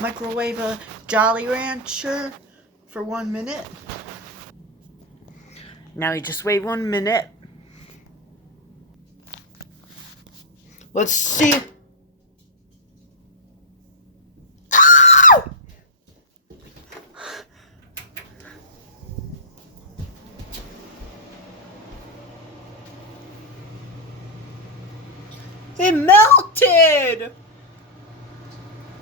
microwave a Jolly Rancher for 1 minute. Now you just wait 1 minute. Let's see. It melted!